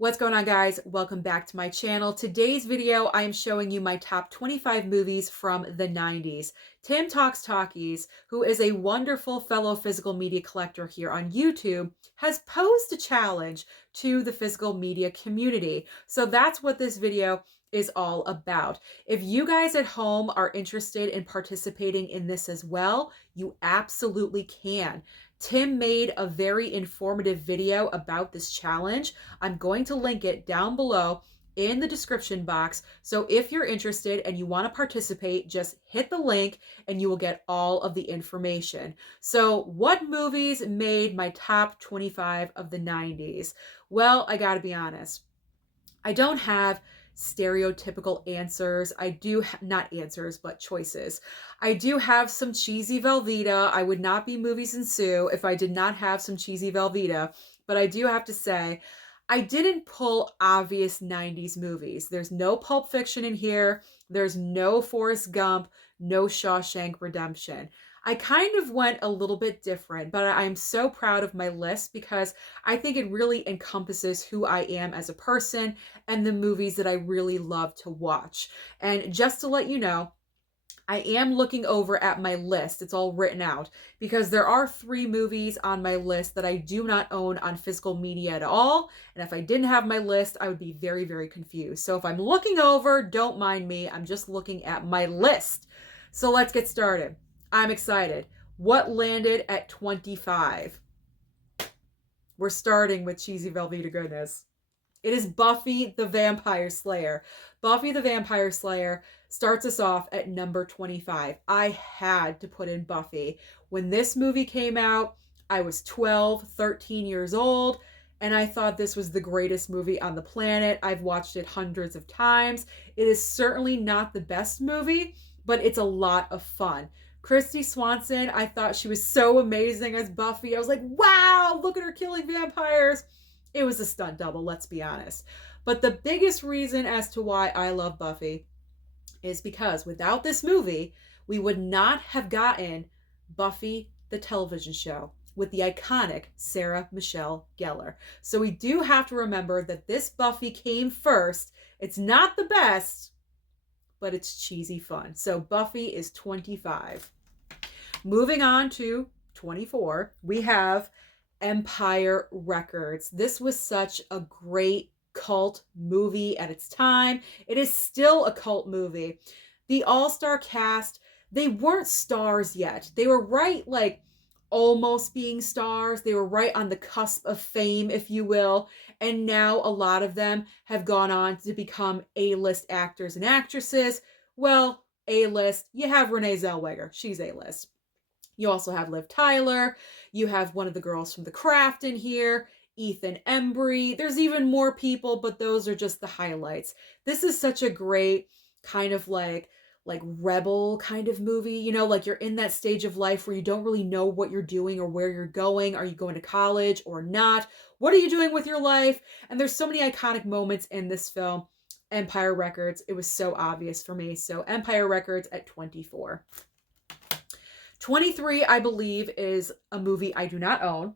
What's going on, guys? Welcome back to my channel. Today's video, I am showing you my top 25 movies from the 90s. Tim Talks Talkies, who is a wonderful fellow physical media collector here on YouTube, has posed a challenge to the physical media community. So that's what this video is all about. If you guys at home are interested in participating in this as well, you absolutely can. Tim made a very informative video about this challenge. I'm going to link it down below in the description box. So if you're interested and you want to participate, just hit the link and you will get all of the information. So what movies made my top 25 of the 90s? Well, I gotta be honest. I don't have stereotypical answers. I do not answers, but choices. I do have some cheesy Velveeta. I would not be Movies&Sue if I did not have some cheesy Velveeta. But I do have to say, I didn't pull obvious 90s movies. There's no Pulp Fiction in here. There's no Forrest Gump, no Shawshank Redemption. I kind of went a little bit different, but I'm so proud of my list because I think it really encompasses who I am as a person and the movies that I really love to watch. And just to let you know, I am looking over at my list. It's all written out because there are 3 movies on my list that I do not own on physical media at all. And if I didn't have my list, I would be very, very confused. So if I'm looking over, don't mind me. I'm just looking at my list. So let's get started. I'm excited. What landed at 25? We're starting with cheesy Velveeta goodness. It is Buffy the Vampire Slayer. Buffy the Vampire Slayer starts us off at number 25. I had to put in Buffy. When this movie came out, I was 12, 13 years old, and I thought this was the greatest movie on the planet. I've watched it hundreds of times. It is certainly not the best movie, but it's a lot of fun. Kristy Swanson, I thought she was so amazing as Buffy. I was like, wow, look at her killing vampires. It was a stunt double, let's be honest. But the biggest reason as to why I love Buffy is because without this movie, we would not have gotten Buffy the television show with the iconic Sarah Michelle Gellar. So we do have to remember that this Buffy came first. It's not the best, but it's cheesy fun. So Buffy is 25. Moving on to 24, we have Empire Records. This was such a great cult movie at its time. It is still a cult movie. The all-star cast, they weren't stars yet. They were right, like, almost being stars. They were right on the cusp of fame, if you will. And now a lot of them have gone on to become A-list actors and actresses. Well, A-list, you have Renee Zellweger. She's A-list. You also have Liv Tyler. You have one of the girls from The Craft in here. Ethan Embry. There's even more people, but those are just the highlights. This is such a great kind of like rebel kind of movie, you know, like you're in that stage of life where you don't really know what you're doing or where you're going. Are you going to college or not? What are you doing with your life? And there's so many iconic moments in this film. Empire Records, it was so obvious for me. So Empire Records at 24. 23, I believe, is a movie I do not own.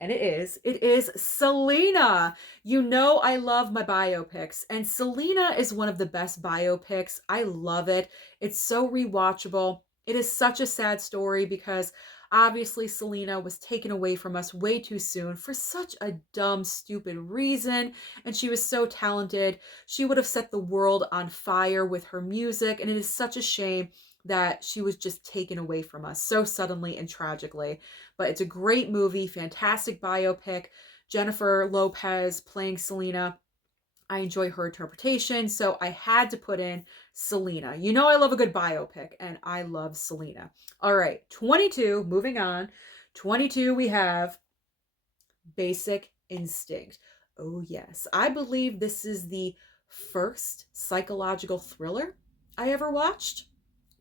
And it is Selena. You know I love my biopics, and Selena is one of the best biopics. I love it. It's so rewatchable. It is such a sad story because obviously Selena was taken away from us way too soon for such a dumb, stupid reason, and she was so talented. She would have set the world on fire with her music, and it is such a shame that she was just taken away from us so suddenly and tragically. But it's a great movie, fantastic biopic. Jennifer Lopez playing Selena. I enjoy her interpretation, so I had to put in Selena. You know I love a good biopic, and I love Selena. All right, 22, moving on. 22, we have Basic Instinct. Oh yes, I believe this is the first psychological thriller I ever watched.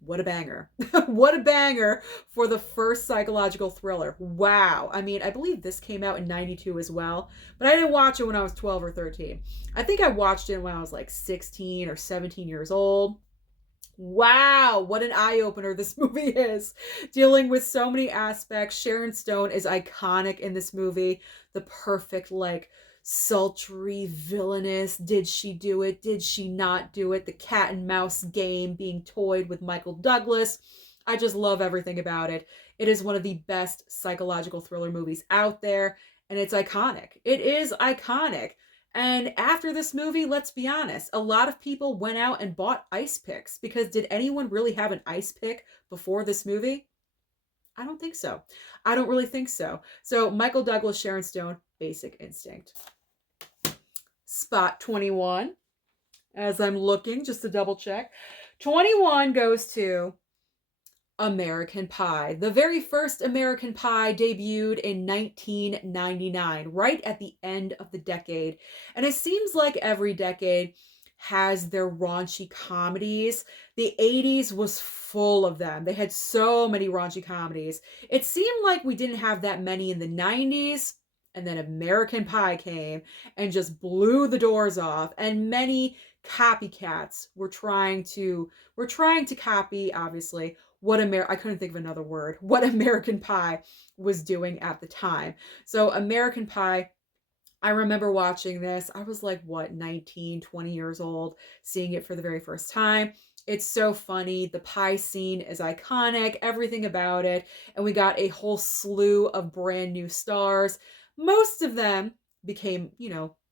What a banger. What a banger for the first psychological thriller. Wow. I mean, I believe this came out in 92 as well, but I didn't watch it when I was 12 or 13. I think I watched it when I was like 16 or 17 years old. Wow, what an eye-opener this movie is. Dealing with so many aspects. Sharon Stone is iconic in this movie. The perfect, like, sultry, villainous. Did she do it? Did she not do it? The cat and mouse game being toyed with Michael Douglas. I just love everything about it. It is one of the best psychological thriller movies out there, and it's iconic. It is iconic. And after this movie, let's be honest, a lot of people went out and bought ice picks because did anyone really have an ice pick before this movie? I don't think so. I don't really think so. So Michael Douglas, Sharon Stone, Basic Instinct. Spot 21, as I'm looking just to double check. 21 goes to American Pie. The very first American Pie debuted in 1999, right at the end of the decade. And it seems like every decade has their raunchy comedies. The 80s was full of them. They had so many raunchy comedies. It seemed like we didn't have that many in the 90s. And then American Pie came and just blew the doors off. And many copycats were trying to copy, obviously, I couldn't think of another word, what American Pie was doing at the time. So American Pie, I remember watching this. I was like, 19, 20 years old, seeing it for the very first time. It's so funny. The pie scene is iconic, everything about it. And we got a whole slew of brand new stars. Most of them became,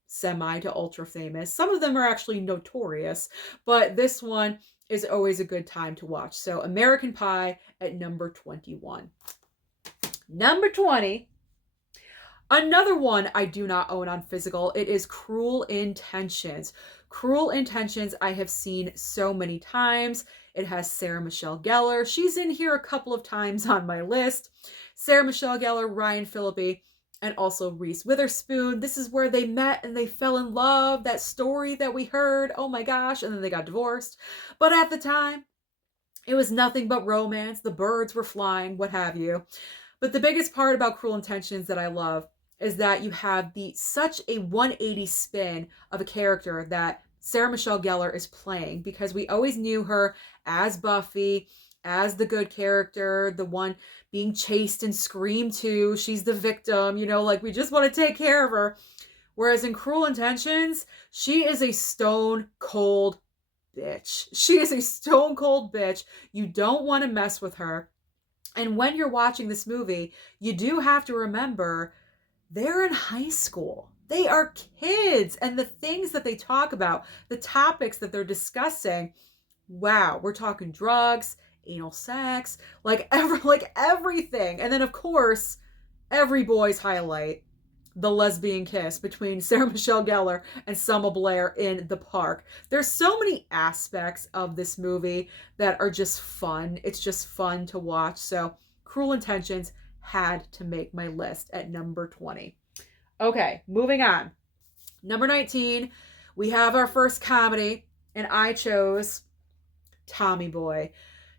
semi to ultra famous. Some of them are actually notorious, but this one is always a good time to watch. So American Pie at number 21. Number 20. Another one I do not own on physical. It is Cruel Intentions. Cruel Intentions I have seen so many times. It has Sarah Michelle Gellar. She's in here a couple of times on my list. Sarah Michelle Gellar, Ryan Phillippe, and also Reese Witherspoon. This is where they met and they fell in love. That story that we heard. Oh my gosh. And then they got divorced. But at the time, it was nothing but romance. The birds were flying, what have you. But the biggest part about Cruel Intentions that I love is that you have such a 180 spin of a character that Sarah Michelle Gellar is playing, because we always knew her as Buffy, as the good character, the one being chased in Scream 2. She's the victim, we just want to take care of her. Whereas in Cruel Intentions, she is a stone cold bitch. She is a stone cold bitch. You don't want to mess with her. And when you're watching this movie, you do have to remember they're in high school. They are kids. And the things that they talk about, the topics that they're discussing, wow, we're talking drugs, anal sex, everything. And then, of course, every boy's highlight, the lesbian kiss between Sarah Michelle Gellar and Selma Blair in the park. There's so many aspects of this movie that are just fun. It's just fun to watch. So Cruel Intentions had to make my list at number 20. Okay, moving on. Number 19, we have our first comedy, and I chose Tommy Boy.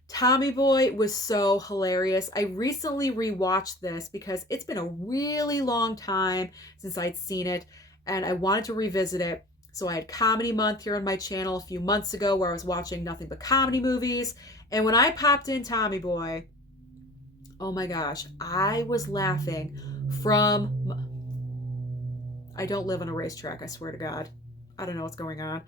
Tommy Boy was so hilarious. I recently rewatched this because it's been a really long time since I'd seen it, and I wanted to revisit it. So I had Comedy Month here on my channel a few months ago where I was watching nothing but comedy movies, and when I popped in Tommy Boy, oh my gosh, I was laughing from... I don't live on a racetrack, I swear to God. I don't know what's going on.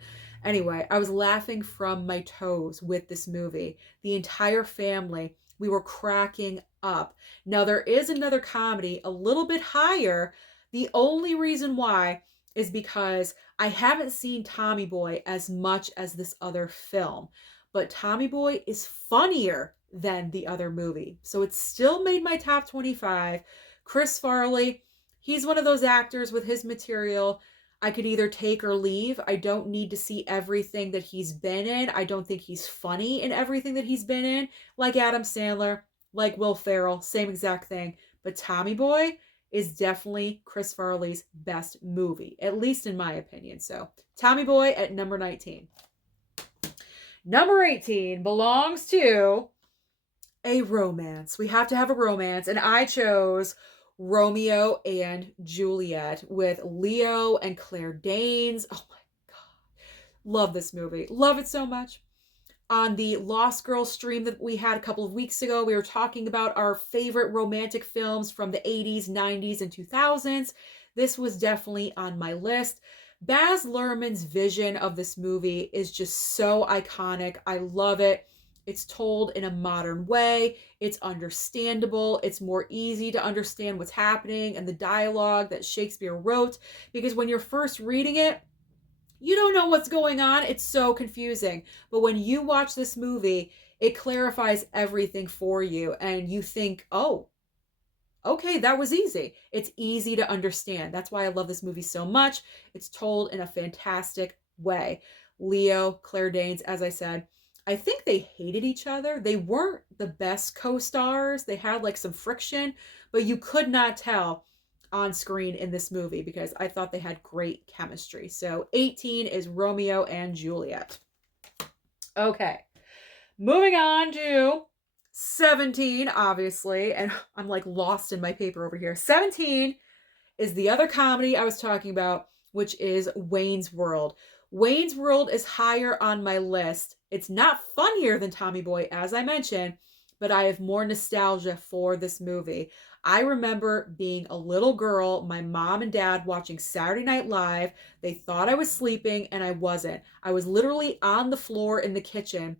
Anyway, I was laughing from my toes with this movie. The entire family, we were cracking up. Now, there is another comedy a little bit higher. The only reason why is because I haven't seen Tommy Boy as much as this other film. But Tommy Boy is funnier than the other movie. So it still made my top 25. Chris Farley, he's one of those actors with his material I could either take or leave. I don't need to see everything that he's been in. I don't think he's funny in everything that he's been in. Like Adam Sandler, like Will Ferrell, same exact thing. But Tommy Boy is definitely Chris Farley's best movie, at least in my opinion. So Tommy Boy at number 19. Number 18 belongs to a romance. We have to have a romance, and I chose Romeo and Juliet with Leo and Claire Danes. Oh my God. Love this movie. Love it so much. On the Lost Girls stream that we had a couple of weeks ago, we were talking about our favorite romantic films from the 80s, 90s, and 2000s. this was definitely on my list. Baz Luhrmann's vision of this movie is just so iconic. I love it. It's told in a modern way. It's understandable. It's more easy to understand what's happening and the dialogue that Shakespeare wrote, because when you're first reading it, you don't know what's going on. It's so confusing. But when you watch this movie, it clarifies everything for you and you think, oh, okay, that was easy. It's easy to understand. That's why I love this movie so much. It's told in a fantastic way. Leo, Claire Danes, as I said, I think they hated each other. They weren't the best co-stars. They had like some friction, but you could not tell on screen in this movie because I thought they had great chemistry. So 18 is Romeo and Juliet. Okay, moving on to 17, obviously, and I'm like lost in my paper over here. 17 is the other comedy I was talking about, which is Wayne's World. Wayne's World is higher on my list. It's not funnier than Tommy Boy, as I mentioned, but I have more nostalgia for this movie. I remember being a little girl, my mom and dad watching Saturday Night Live. They thought I was sleeping and I wasn't. I was literally on the floor in the kitchen,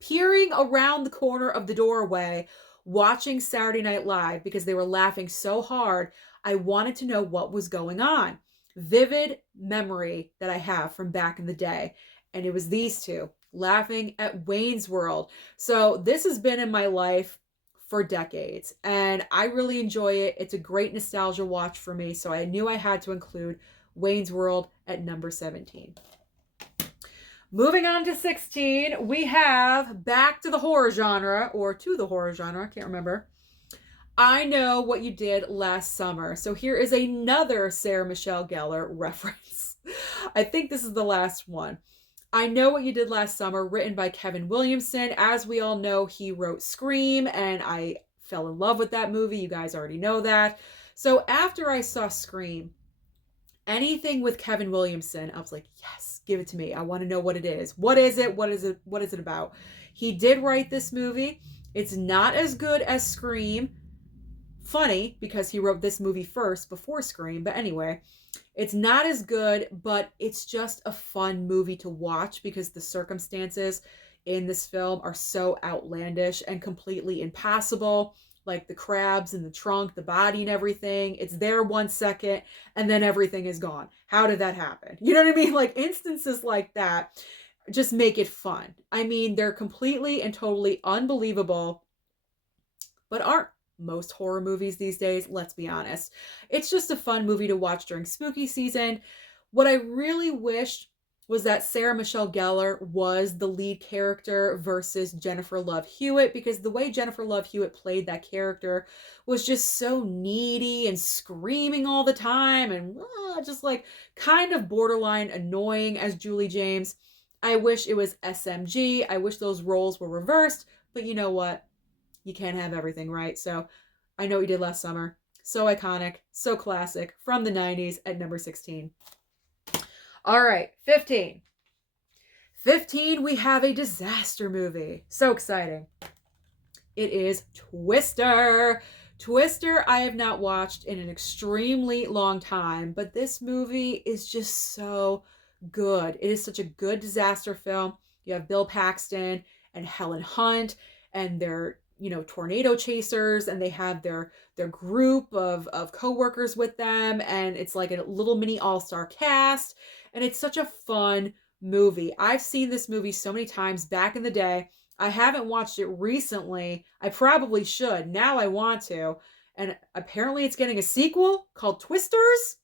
peering around the corner of the doorway, watching Saturday Night Live because they were laughing so hard. I wanted to know what was going on. Vivid memory that I have from back in the day. And it was these two laughing at Wayne's World. So this has been in my life for decades and I really enjoy it. It's a great nostalgia watch for me. So I knew I had to include Wayne's World at number 17. Moving on to 16, we have back to the horror genre, or to the horror genre, I can't remember. I Know What You Did Last Summer. So here is another Sarah Michelle Gellar reference. I think this is the last one. I Know What You Did Last Summer, written by Kevin Williamson. As we all know, he wrote Scream, and I fell in love with that movie. You guys already know that. So after I saw Scream, anything with Kevin Williamson, I was like, yes, give it to me. I want to know what it is. What is it? What is it? What is it about? He did write this movie. It's not as good as Scream. Funny, because he wrote this movie first before Scream. But anyway, it's not as good, but it's just a fun movie to watch because the circumstances in this film are so outlandish and completely impossible. Like the crabs in the trunk, the body and everything. It's there 1 second and then everything is gone. How did that happen? You know what I mean? Like instances like that just make it fun. I mean, they're completely and totally unbelievable, but aren't most horror movies these days, let's be honest. It's just a fun movie to watch during spooky season. What I really wished was that Sarah Michelle Gellar was the lead character versus Jennifer Love Hewitt, because the way Jennifer Love Hewitt played that character was just so needy and screaming all the time and just like kind of borderline annoying as Julie James. I wish it was SMG. I wish those roles were reversed, but you know what? You can't have everything, right? So I Know What You Did Last Summer. So iconic, so classic, from the 90s at number 16. All right, 15. 15, we have a disaster movie. So exciting. It is Twister. Twister, I have not watched in an extremely long time, but this movie is just so good. It is such a good disaster film. You have Bill Paxton and Helen Hunt, and they're, tornado chasers, and they have their group of co-workers with them, and it's like a little mini all-star cast, and it's such a fun movie. I've seen this movie so many times back in the day. I haven't watched it recently. I probably should. Now I want to. And apparently it's getting a sequel called Twisters.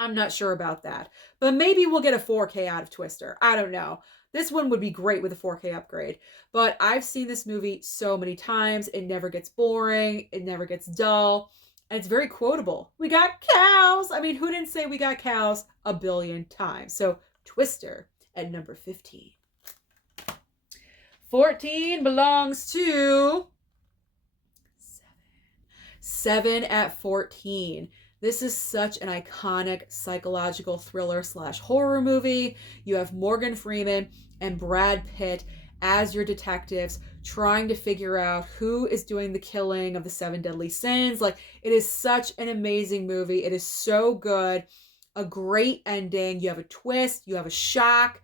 I'm not sure about that. But maybe we'll get a 4K out of Twister. I don't know. This one would be great with a 4K upgrade. But I've seen this movie so many times. It never gets boring. It never gets dull. And it's very quotable. We got cows. I mean, who didn't say we got cows a billion times? So Twister at number 15. 14 belongs to 7 at 14. This is such an iconic psychological thriller / horror movie. You have Morgan Freeman and Brad Pitt as your detectives trying to figure out who is doing the killing of the 7 deadly sins. Like, it is such an amazing movie. It is so good. A great ending. You have a twist, you have a shock.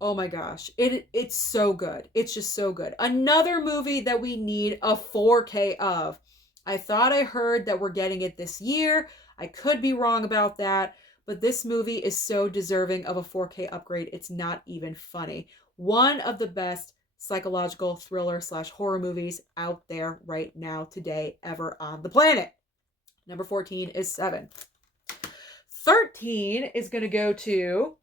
Oh my gosh. It's so good. It's just so good. Another movie that we need a 4K of. I thought I heard that we're getting it this year. I could be wrong about that, but this movie is so deserving of a 4K upgrade. It's not even funny. One of the best psychological thriller / horror movies out there right now, today, ever on the planet. Number 14 is Seven. 13 is going to go to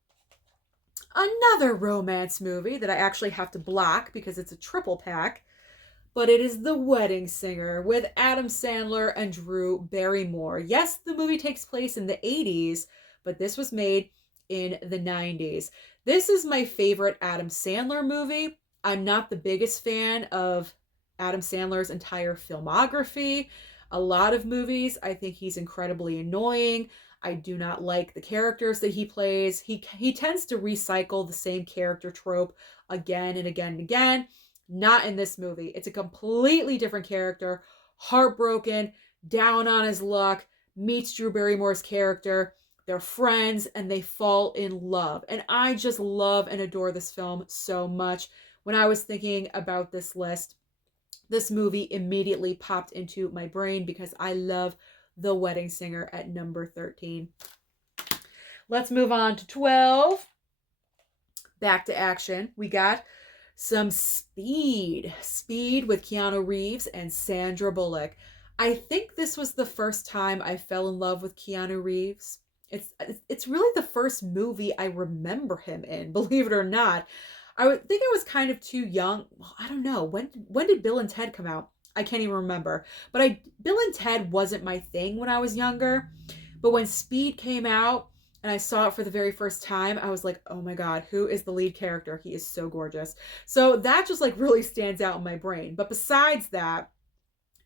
another romance movie that I actually have to block because it's a triple pack, but it is The Wedding Singer with Adam Sandler and Drew Barrymore. Yes, the movie takes place in the 80s, but this was made in the 90s. This is my favorite Adam Sandler movie. I'm not the biggest fan of Adam Sandler's entire filmography. A lot of movies, I think he's incredibly annoying. I do not like the characters that he plays. He tends to recycle the same character trope again and again and again. Not in this movie. It's a completely different character. Heartbroken, down on his luck, meets Drew Barrymore's character. They're friends and they fall in love. And I just love and adore this film so much. When I was thinking about this list, this movie immediately popped into my brain because I love The Wedding Singer at number 13. Let's move on to 12. Back to action. We got some Speed. Speed with Keanu Reeves and Sandra Bullock. I think this was the first time I fell in love with Keanu Reeves. It's really the first movie I remember him in, believe it or not. I would think I was kind of too young. Well, I don't know. When did Bill and Ted come out? I can't even remember. But Bill and Ted wasn't my thing when I was younger. But when Speed came out and I saw it for the very first time, I was like, oh my God, who is the lead character? He is so gorgeous. So that just like really stands out in my brain. But besides that,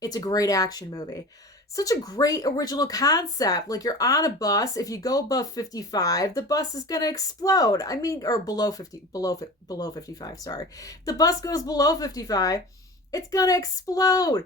it's a great action movie. Such a great original concept. Like, you're on a bus. If you go above 55, the bus is going to explode. I mean, or below 55, sorry. If the bus goes below 55, it's going to explode.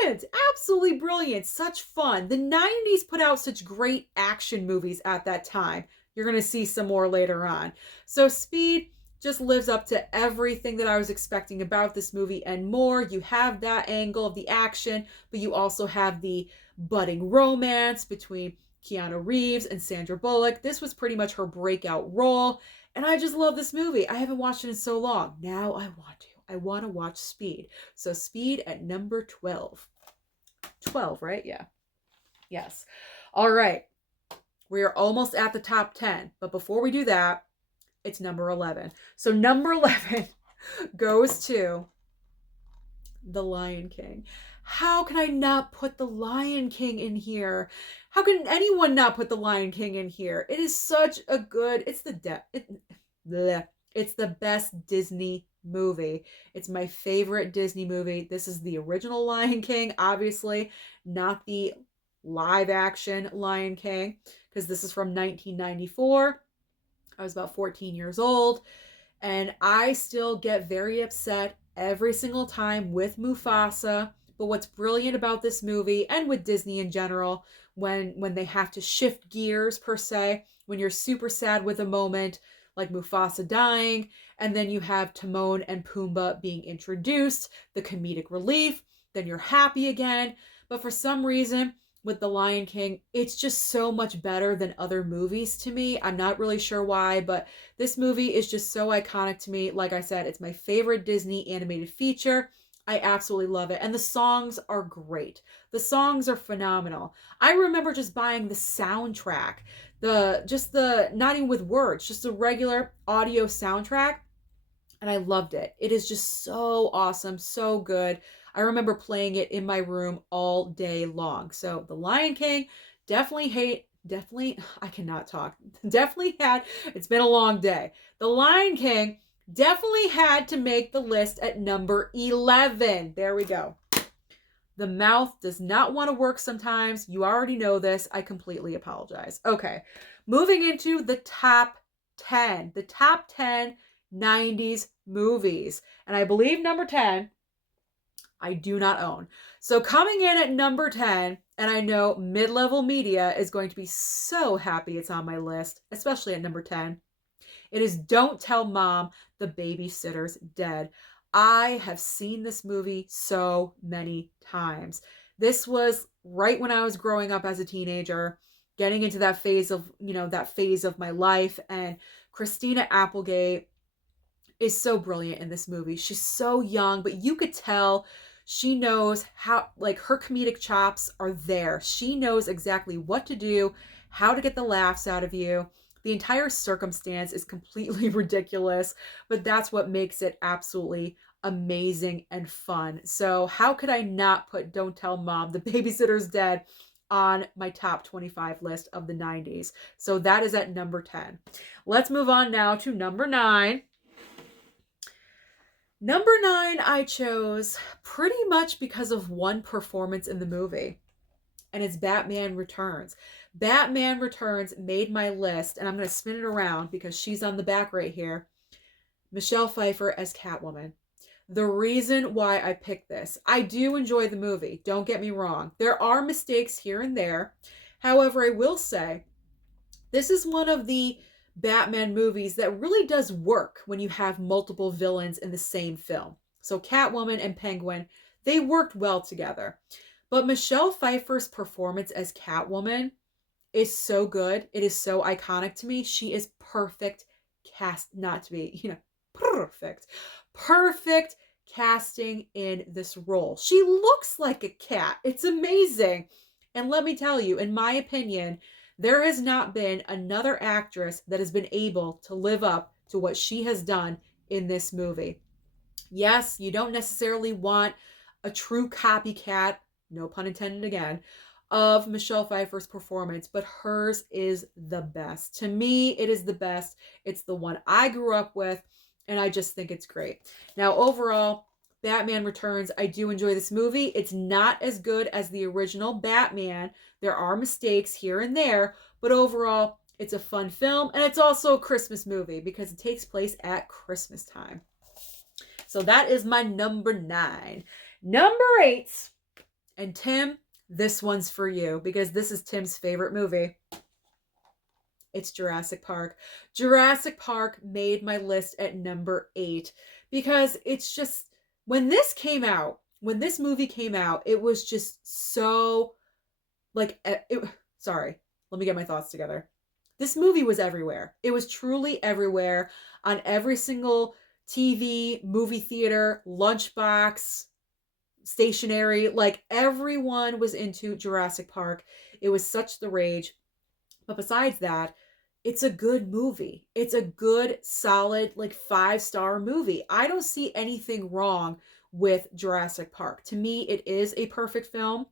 Brilliant. Absolutely brilliant. Such fun. The 90s put out such great action movies at that time. You're going to see some more later on. So Speed just lives up to everything that I was expecting about this movie and more. You have that angle of the action, but you also have the budding romance between Keanu Reeves and Sandra Bullock. This was pretty much her breakout role, and I just love this movie. I haven't watched it in so long. Now I want to. I want to watch Speed. So Speed at number 12. 12, right? Yeah. Yes. All right. We are almost at the top 10, but before we do that, it's number 11. So number 11 goes to The Lion King. How can I not put The Lion King in here? How can anyone not put The Lion King in here? It is such a good, it's the best Disney movie. It's my favorite Disney movie. This is the original Lion King, obviously, not the live action Lion King, because this is from 1994. I was about 14 years old, and I still get very upset every single time with Mufasa. But what's brilliant about this movie, and with Disney in general, when they have to shift gears per se, when you're super sad with a moment like Mufasa dying, and then you have Timon and Pumbaa being introduced, the comedic relief, then you're happy again. But for some reason, with The Lion King, it's just so much better than other movies to me. I'm not really sure why, but this movie is just so iconic to me. Like I said, it's my favorite Disney animated feature. I absolutely love it. And the songs are great. The songs are phenomenal. I remember just buying the soundtrack, not even with words, just a regular audio soundtrack. And I loved it. It is just so awesome, so good. I remember playing it in my room all day long. So The Lion King, I cannot talk. It's been a long day. The Lion King definitely had to make the list at number 11. There we go. The mouth does not want to work sometimes. You already know this. I completely apologize. Okay, moving into the top 10. The top 10 90s movies. And I believe number 10, I do not own. So coming in at number 10, and I know mid-level media is going to be so happy it's on my list, especially at number 10. It is Don't Tell Mom, the Babysitter's Dead. I have seen this movie so many times. This was right when I was growing up as a teenager, getting into that phase of, that phase of my life. And Christina Applegate is so brilliant in this movie. She's so young, but you could tell she knows how, like, her comedic chops are there. She knows exactly what to do, how to get the laughs out of you. The entire circumstance is completely ridiculous, but that's what makes it absolutely amazing and fun. So how could I not put Don't Tell Mom, the Babysitter's Dead on my top 25 list of the 90s? So that is at number 10. Let's move on now to number 9. Number 9 I chose pretty much because of one performance in the movie, and it's Batman Returns. Batman Returns made my list, and I'm going to spin it around because she's on the back right here. Michelle Pfeiffer as Catwoman. The reason why I picked this, I do enjoy the movie, don't get me wrong. There are mistakes here and there. However, I will say, this is one of the Batman movies that really does work when you have multiple villains in the same film. So Catwoman and Penguin, they worked well together. But Michelle Pfeiffer's performance as Catwoman is so good. It is so iconic to me. She is perfect perfect casting in this role. She looks like a cat. It's amazing. And let me tell you, in my opinion, there has not been another actress that has been able to live up to what she has done in this movie. Yes, you don't necessarily want a true copycat, no pun intended again, of Michelle Pfeiffer's performance, but hers is the best. To me, it is the best. It's the one I grew up with, and I just think it's great. Now, overall, Batman Returns, I do enjoy this movie. It's not as good as the original Batman. There are mistakes here and there, but overall, it's a fun film, and it's also a Christmas movie because it takes place at Christmas time. So that is my number 9. Number 8, and Tim, this one's for you because this is Tim's favorite movie. It's Jurassic Park. Jurassic Park made my list at number 8 because it's just, when this movie came out, it was just so, sorry, let me get my thoughts together. This movie was everywhere. It was truly everywhere, on every single TV, movie theater, lunchbox, stationery. Like, everyone was into Jurassic Park. It was such the rage. But besides that, it's a good movie. It's a good, solid, 5-star movie. I don't see anything wrong with Jurassic Park. To me, it is a perfect film.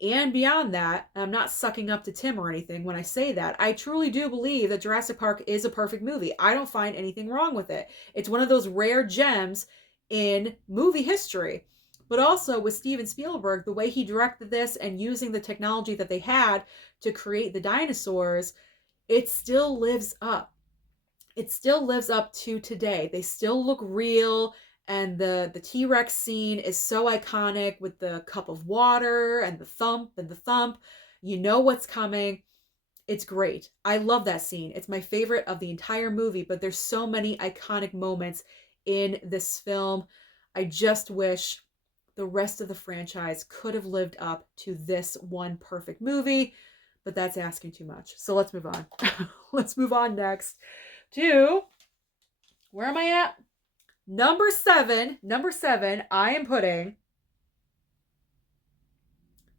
And beyond that, I'm not sucking up to Tim or anything when I say that. I truly do believe that Jurassic Park is a perfect movie. I don't find anything wrong with it. It's one of those rare gems in movie history. But also with Steven Spielberg, the way he directed this and using the technology that they had to create the dinosaurs, it still lives up. It still lives up to today. They still look real. And the T-Rex scene is so iconic with the cup of water and the thump. You know what's coming. It's great. I love that scene. It's my favorite of the entire movie, but there's so many iconic moments in this film. I just wish the rest of the franchise could have lived up to this one perfect movie, but that's asking too much. So let's move on. Let's move on next to, where am I at? Number 7, I am putting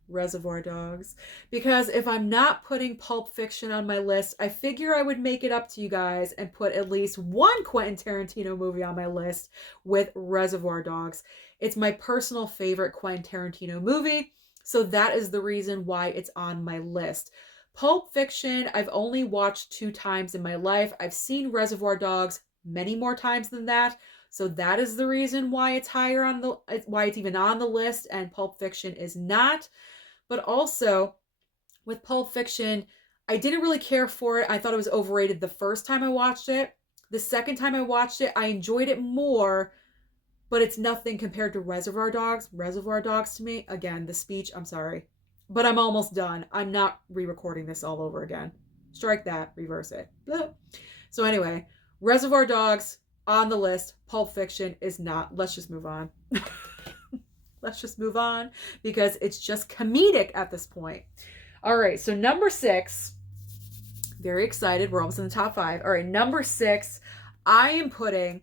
Reservoir Dogs. Because if I'm not putting Pulp Fiction on my list, I figure I would make it up to you guys and put at least one Quentin Tarantino movie on my list with Reservoir Dogs. It's my personal favorite Quentin Tarantino movie, so that is the reason why it's on my list. Pulp Fiction, I've only watched 2 times in my life. I've seen Reservoir Dogs many more times than that. So that is the reason why it's higher on why it's even on the list, and Pulp Fiction is not. But also with Pulp Fiction, I didn't really care for it. I thought it was overrated the first time I watched it. The second time I watched it, I enjoyed it more, but it's nothing compared to Reservoir Dogs. Reservoir Dogs to me, again, the speech, I'm sorry. But I'm almost done. I'm not re-recording this all over again. Strike that, reverse it. So anyway, Reservoir Dogs on the list. Pulp Fiction is not. Let's just move on. Let's just move on because it's just comedic at this point. All right, so number 6. Very excited. We're almost in the top 5. All right, number 6, I am putting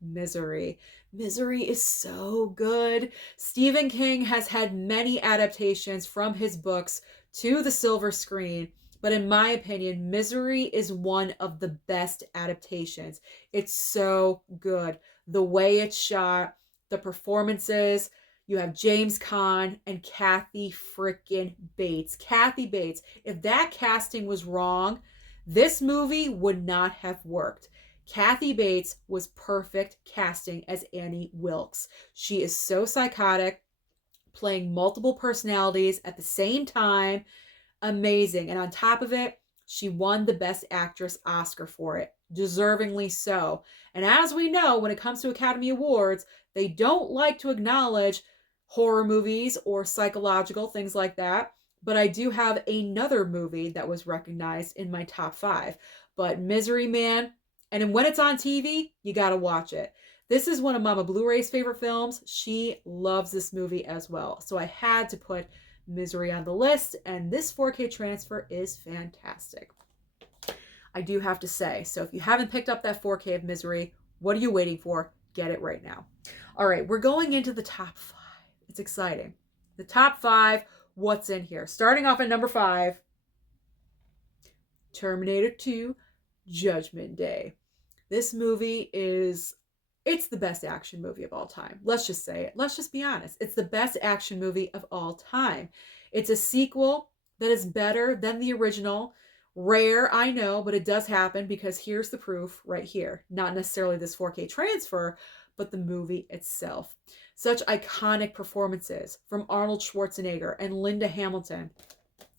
Misery. Misery is so good. Stephen King has had many adaptations from his books to the silver screen, but in my opinion, Misery is one of the best adaptations. It's so good. The way it's shot, the performances. You have James Caan and Kathy frickin' Bates. Kathy Bates. If that casting was wrong, this movie would not have worked. Kathy Bates was perfect casting as Annie Wilkes. She is so psychotic, playing multiple personalities at the same time. Amazing. And on top of it, she won the Best Actress Oscar for it. Deservingly so. And as we know, when it comes to Academy Awards, they don't like to acknowledge horror movies or psychological things like that. But I do have another movie that was recognized in my top 5. But Misery, man. And when it's on TV, you got to watch it. This is one of Mama Blu-ray's favorite films. She loves this movie as well. So I had to put Misery on the list, and this 4K transfer is fantastic. I do have to say, so if you haven't picked up that 4K of Misery, what are you waiting for? Get it right now. All right, we're going into the top 5. It's exciting. The top 5, what's in here? Starting off at number 5, Terminator 2, Judgment Day. This movie it's the best action movie of all time. Let's just say it. Let's just be honest. It's the best action movie of all time. It's a sequel that is better than the original. Rare, I know, but it does happen because here's the proof right here. Not necessarily this 4K transfer, but the movie itself. Such iconic performances from Arnold Schwarzenegger and Linda Hamilton,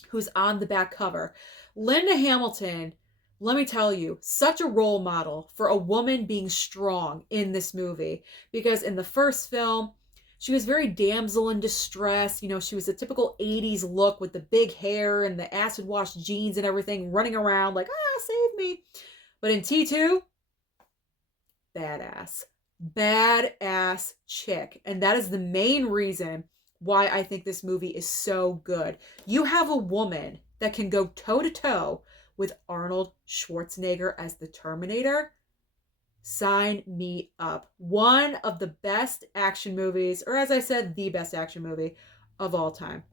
who's on the back cover. Linda Hamilton, let me tell you, such a role model for a woman being strong in this movie. Because in the first film, she was very damsel in distress. You know, she was a typical 80s look with the big hair and the acid wash jeans and everything, running around like, save me. But in T2, badass. Badass chick. And that is the main reason why I think this movie is so good. You have a woman that can go toe to toe with Arnold Schwarzenegger as the Terminator. Sign me up. One of the best action movies, or as I said, the best action movie of all time.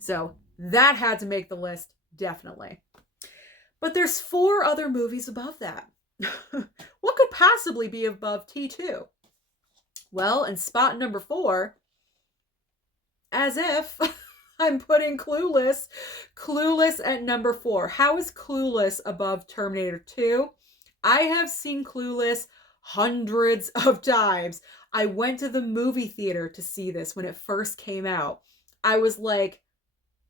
So that had to make the list, definitely. But there's 4 other movies above that. What could possibly be above T2? Well, in spot number 4, as if I'm putting Clueless. Clueless at number 4. How is Clueless above Terminator 2? I have seen Clueless hundreds of times. I went to the movie theater to see this when it first came out. I was like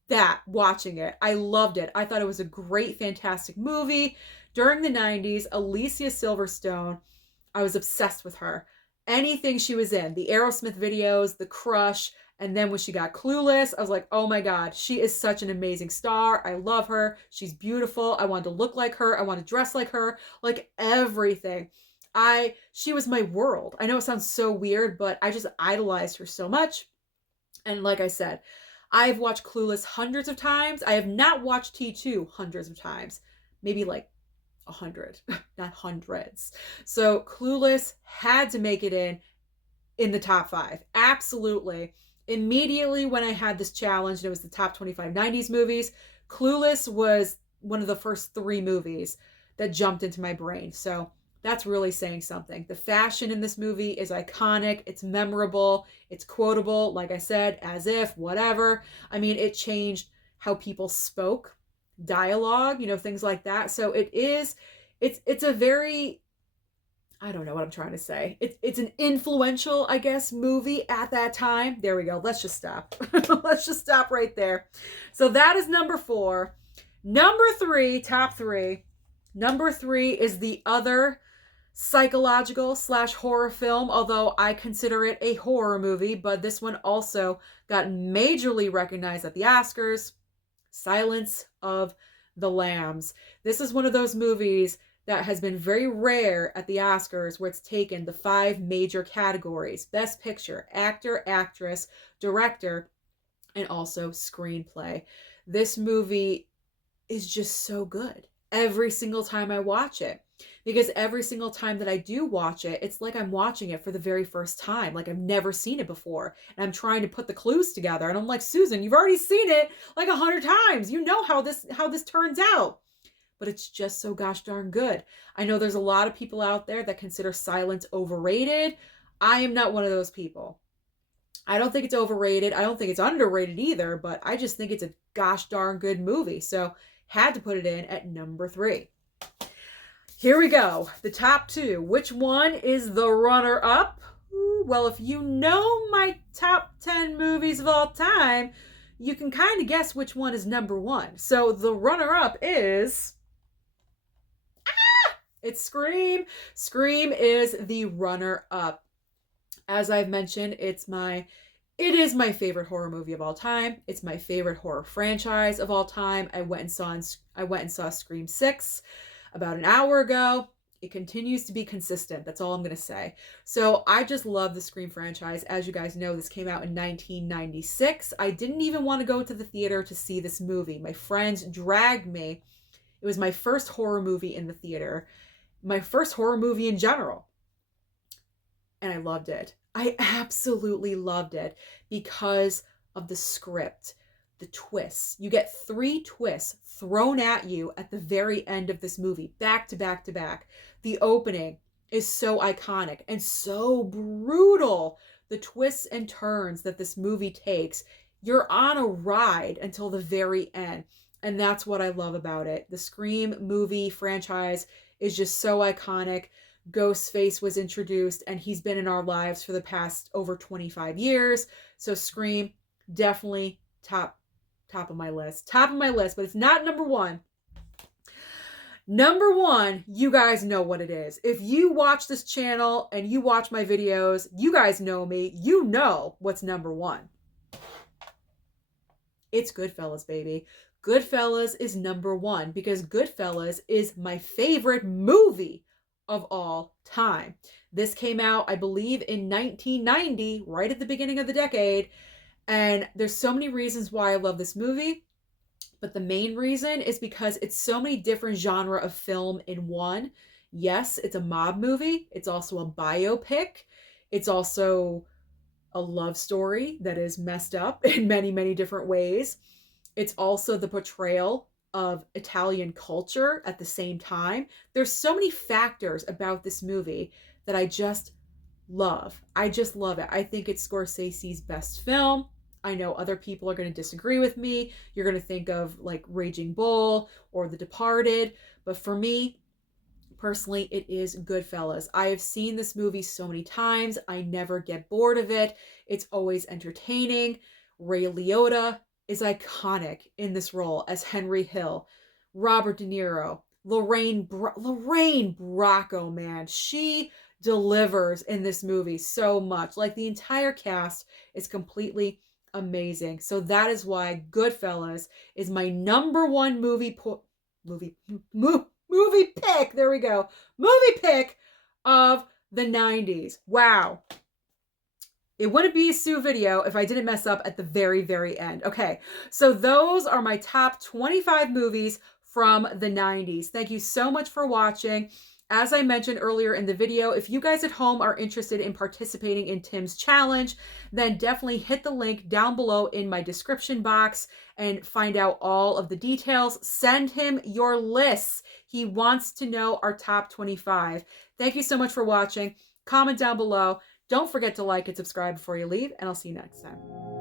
that watching it. I loved it. I thought it was a great, fantastic movie. During the 90s, Alicia Silverstone, I was obsessed with her. Anything she was in, the Aerosmith videos, The Crush, and then when she got Clueless, I was like, oh my God, she is such an amazing star. I love her. She's beautiful. I wanted to look like her. I want to dress like her, like everything. She was my world. I know it sounds so weird, but I just idolized her so much. And like I said, I've watched Clueless hundreds of times. I have not watched T2 hundreds of times. Maybe like 100, not hundreds. So Clueless had to make it in the top 5. Absolutely. Immediately when I had this challenge, and it was the top 25 90s movies, Clueless was one of the first 3 movies that jumped into my brain. So that's really saying something. The fashion in this movie is iconic. It's memorable. It's quotable. Like I said, as if, whatever. I mean, it changed how people spoke, dialogue, things like that. So it's a very, I don't know what I'm trying to say. It's an influential, I guess, movie at that time. There we go. Let's just stop. Let's just stop right there. So that is number 4. Number 3, top 3, Number 3 is the other psychological slash horror film, although I consider it a horror movie, but this one also got majorly recognized at the Oscars. Silence of the Lambs. This is one of those movies that has been very rare at the Oscars, where it's taken the 5 major categories: Best Picture, Actor, Actress, Director, and also Screenplay. This movie is just so good every single time I watch it. Because every single time that I do watch it, it's like I'm watching it for the very first time. Like I've never seen it before. And I'm trying to put the clues together. And I'm like, Susan, you've already seen it like 100 times. You know how this turns out. But it's just so gosh darn good. I know there's a lot of people out there that consider Silence overrated. I am not one of those people. I don't think it's overrated. I don't think it's underrated either. But I just think it's a gosh darn good movie. So had to put it in at number 3. Here we go. The top 2. Which one is the runner-up? Well, if you know my top 10 movies of all time, you can kind of guess which one is number 1. So the runner-up is... it's Scream. Scream is the runner-up. As I've mentioned, it is my favorite horror movie of all time. It's my favorite horror franchise of all time. I went and saw Scream 6 about an hour ago. It continues to be consistent. That's all I'm going to say. So I just love the Scream franchise. As you guys know, this came out in 1996. I didn't even want to go to the theater to see this movie. My friends dragged me. It was my first horror movie in the theater. My first horror movie in general. And I loved it. I absolutely loved it because of the script, the twists. You get 3 twists thrown at you at the very end of this movie, back to back to back. The opening is so iconic and so brutal. The twists and turns that this movie takes, you're on a ride until the very end. And that's what I love about it. The Scream movie franchise is just so iconic. Ghostface was introduced and he's been in our lives for the past over 25 years. So Scream, definitely top of my list. Top of my list, but it's not number 1. Number 1, you guys know what it is. If you watch this channel and you watch my videos, you guys know me. You know what's number 1. It's Goodfellas, baby. Goodfellas is number 1 because Goodfellas is my favorite movie of all time. This came out, I believe, in 1990, right at the beginning of the decade. And there's so many reasons why I love this movie, but the main reason is because it's so many different genre of film in one. Yes, it's a mob movie. It's also a biopic. It's also a love story that is messed up in many, many different ways. It's also the portrayal of Italian culture at the same time. There's so many factors about this movie that I just love. I just love it. I think it's Scorsese's best film. I know other people are going to disagree with me. You're going to think of like Raging Bull or The Departed. But for me, personally, it is Goodfellas. I have seen this movie so many times. I never get bored of it. It's always entertaining. Ray Liotta is iconic in this role as Henry Hill. Robert De Niro. Lorraine Bracco, man. She delivers in this movie so much. Like, the entire cast is completely amazing. So that is why Goodfellas is my number 1 movie pick. There we go. Movie pick of the 90s. Wow. It wouldn't be a Sue video if I didn't mess up at the very, very end. Okay, so those are my top 25 movies from the 90s. Thank you so much for watching. As I mentioned earlier in the video, if you guys at home are interested in participating in Tim's challenge, then definitely hit the link down below in my description box and find out all of the details. Send him your lists. He wants to know our top 25. Thank you so much for watching. Comment down below. Don't forget to like and subscribe before you leave, and I'll see you next time.